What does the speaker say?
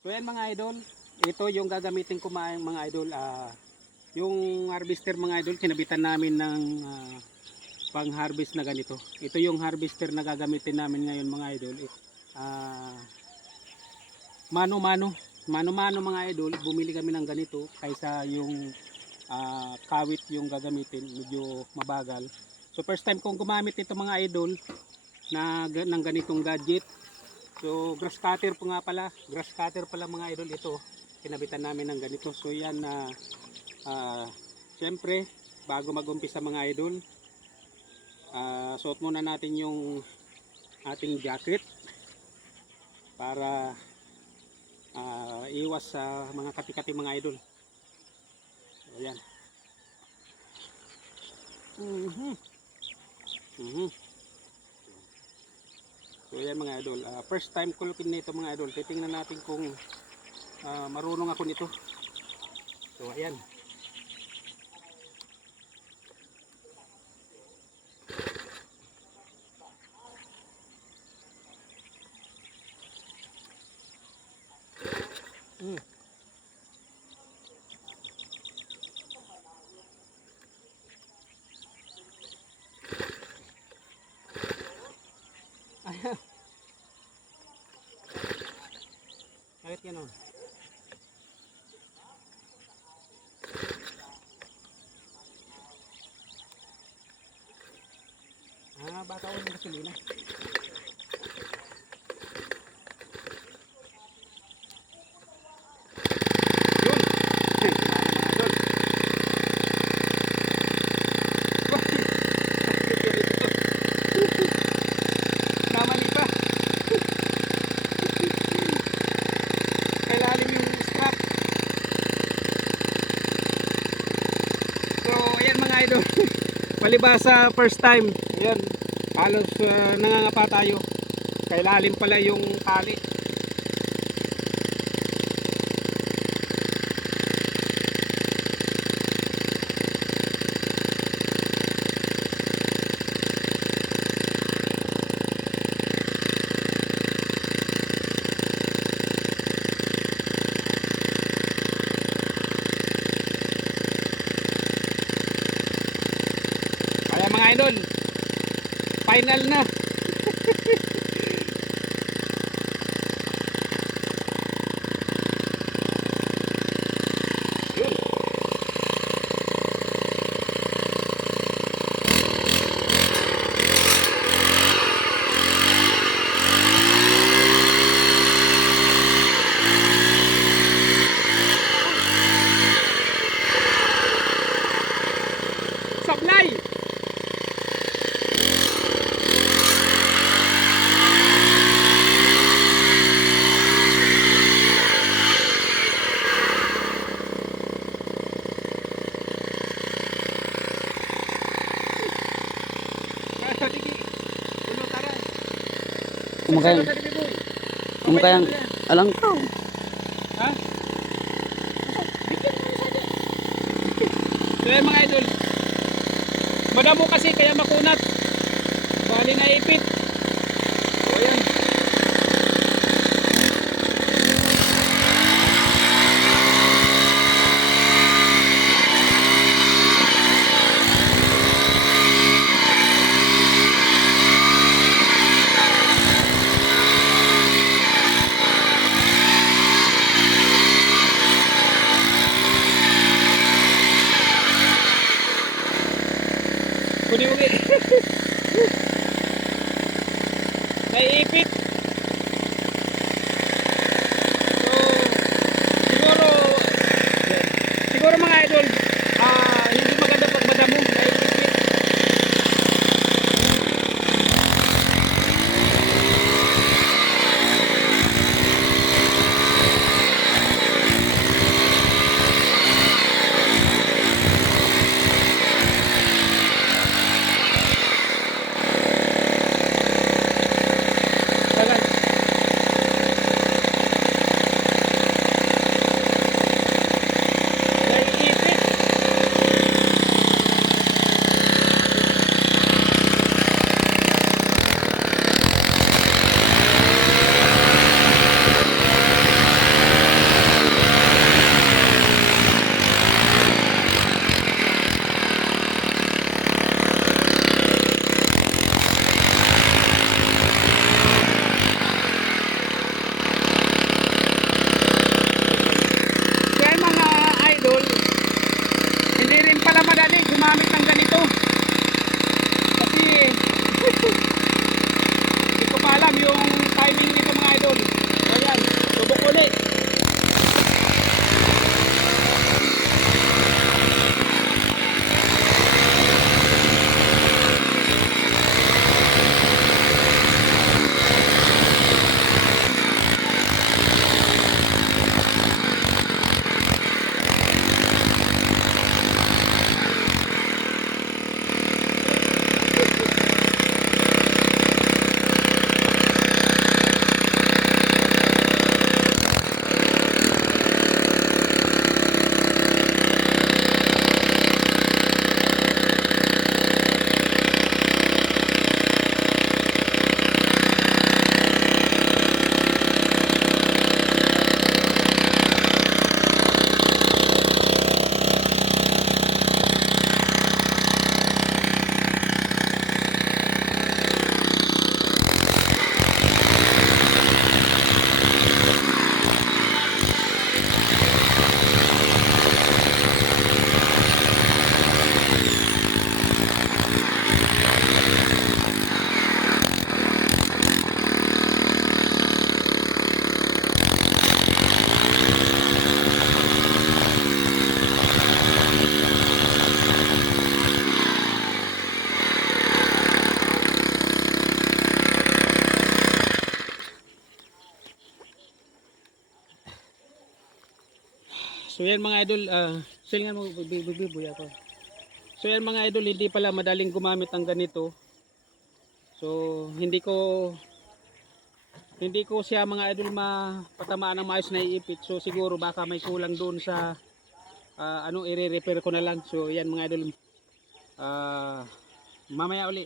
So yan mga idol, ito yung gagamitin ko mga idol. Yung harvester mga idol, kinabitan namin ng pang harvest na ganito. Ito yung harvester na gagamitin namin ngayon mga idol. Mano-mano mga idol, bumili kami ng ganito kaysa yung kawit yung gagamitin, medyo mabagal. So first time kong gumamit ito mga idol ng ganitong gadget. So grass cutter po nga pala, grass cutter pala mga idol ito. Kinabitan namin ng ganito. So yan syempre bago mag-umpisa mga idol, suot muna natin yung ating jacket para iwas sa mga kati-kati mga idol. So yan. So yan mga idol, first time ko lukin nito mga idol. Titingnan natin kung marunong ako nito. So ayan. Bakit yan o? Baka ako ng gasolina. Namali pa. Kailalim yung strap. So ayan mga idol. Palibasa first time. Ayan. Halos nangangapa tayo. Kailalim pala yung tali. Kaya mga idol, final na. Yun. Sablay. Kumakayang alangkaw. Ha? So yan mga idol, madamo kasi kaya makunat, bali na ipit. So yan. Kunin mo So yan mga idol, silingan mo, buya ko. So yan mga idol, hindi pala madaling gumamit ng ganito. So hindi ko siya mga idol mapatamaan ng maayos na iipit. So siguro baka may kulang doon sa i-repair ko na lang. So yan mga idol, mamaya uli.